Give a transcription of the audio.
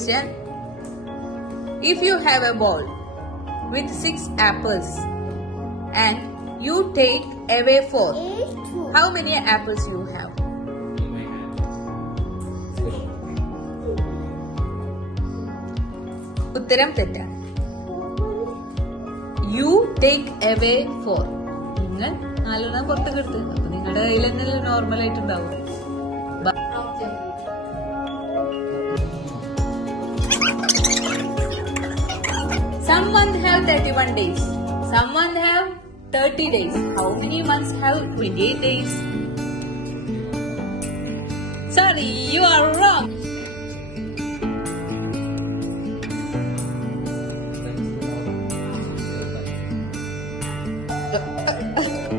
question. If you have a bowl with 6 apples and you take away 4, how many apples you have? ഉത്തരം തെറ്റാണ്. You take away 4. നിങ്ങൾ 4 പുറത്തേക്ക് എടുത്ത്. അപ്പൊ നിങ്ങളുടെ കയ്യിൽ എന്തെങ്കിലും നോർമൽ ആയിട്ടുണ്ടാവും. Someone have 31 days. Someone have 30 days. How many months have 28 days? Sorry, you are wrong.